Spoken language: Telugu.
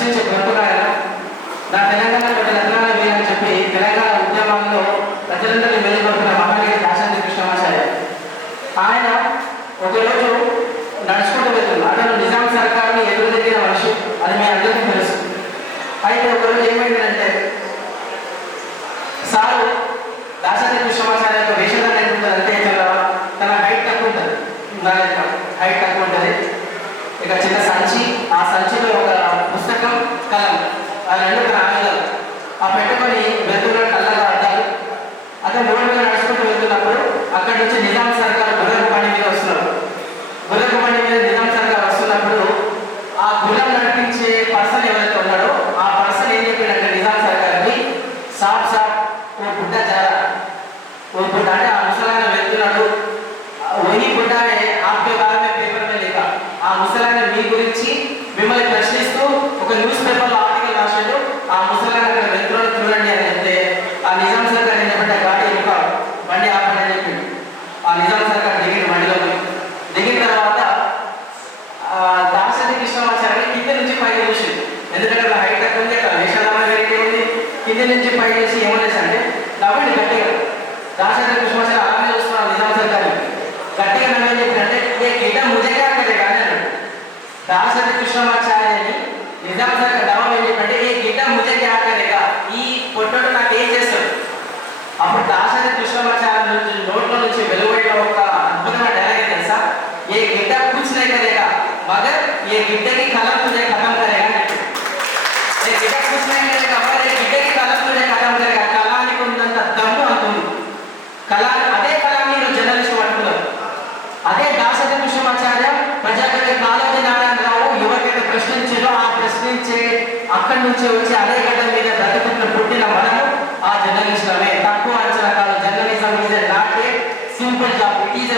ప్రశ్నించే బ్రతుకాయన నా తెలంగాణ తెలంగాణ వీరని చెప్పి తెలంగాణ ఉద్యమాల్లో ప్రజలందరినీ వెలుగొట్టిన మహానీయుడు దాశరథి కృష్ణమాచార్య. ఆయన ఒకరోజు నడుచుకుంటూ వెళ్తున్నారు. అతను నిజాం సర్కార్ని ఎదురుదిగిన మనిషి, అది మీ అందరికీ తెలుసు. అయితే ఒకరోజు ఏమైందంటే సారు దాశరథి కృష్ణమాచార్య యొక్క వేషధారణ ఎట్లుంటుందంటే తన హైట్ తక్కువ ఉంటుంది, హైట్ తక్కువ ఉంటుంది. ఇక చిన్న సంచి, ఆ సంచిలో ఒక పుస్తకం, కలం, ఆ రెండు తన ఆయుధాలు ఆ పెట్టుకొని వెళ్తున్న కళ్ళగా అడ్డాలు. అతను రోడ్డు మీద నడుచుకుంటూ వెళ్తున్నప్పుడు అక్కడి నుంచి నిజాం సర్కార్ గుర్రపు బండి మీద వస్తున్నారు. గుర్రపు బండి మీద నిజాం సర్కార్ వస్తున్నప్పుడు ఆ గుర్రం నడిపించే పర్సన్ ఎవరైతే ఉన్నాడో ఆ పర్సన్ ఏం చెప్పాడంటే నిజాం సర్కార్ని, సాప్ సాప్ ఓ బుడ్డ జారా, ఓ బుడ్డ అంటే ఆ ముసలాయన వెళ్తున్నాడు, వహీ బుడ్డ ఆప్కే బాగా పేపర్ మీద లేక ఆ ముసలాయన మీ గురించి మిమ్మల్ని ప్రశ్నిస్తూ ఒక న్యూస్ పేపర్లో ఆర్టికల్ రాశాడు, ఆ ముసలాయన అక్కడ వెళ్తున్నాడు చూడండి అని చెప్తే ఆ నిజాం సర్కార్ ఏం చెప్పంటే గాడి ఒక బండి ఆపండి అని చెప్పింది. ఆ నిజాం సర్కార్ దిగిన బండిలో దిగిన తర్వాత దాశరథి కృష్ణమాచార్య కింద నుంచి పైకి చూసింది. ఎందుకంటే అక్కడ హైట్ తక్కువ ఉంది, అక్కడ వేషధారణ వేరే ఉంది. కింద నుంచి పైకి చేసి ఏమనేసి అంటే నవ్వండి గట్టిగా. దాశరథి కృష్ణమాచార్య అలాగే చూస్తున్నారు నిజాం సర్కార్ని. గట్టిగా నవ్వేం చెప్పినట్టే ఏ గిడ్డ ముజగా అక్కడే కానీ అన్నాడు. దాశరథి కృష్ణమాచార్యని నిజాం సర్కార్ డబ్బా ఏం చెప్పంటే ఏ గిడ్డ ముజగా అక్కడేగా, ఈ పొట్టోడు నాకు ఏం చేస్తాడు. అప్పుడు దాశరథి కృష్ణమాచార్య నుంచి నోట్లో నుంచి వెలువడిన ఒక అద్భుతమైన డైలాగ్ తెలుసా, ఏ గిడ్డ కూర్చునే కదేగా మగర్ ఏ గిడ్డకి కలం తుజే ఖతం కరేగా అంటే ఏ గిడ్డ కూర్చునే కదేగా మగర్ ఏ గిడ్డకి కలం తుజే ఖతం కరేగా. కళానికి ఉన్నంత దమ్ము అంటుంది. అదే కళాన్ని ఈరోజు జర్నలిస్ట్ పట్టుకున్నారు. అదే దాశరథి కృష్ణమాచార్య ప్రజాపతి కాళోజీ నారాయణరావు ఎవరికైతే ప్రశ్నించారో ఆ ప్రశ్నించే అక్కడి నుంచి వచ్చి అదే గడ్డ మీద బ్రతుకున్న పుట్టిన మనము ఆ జర్నలిస్టులమే. తక్కువ అంచనా కాదు. Journalism is not a simple job, it is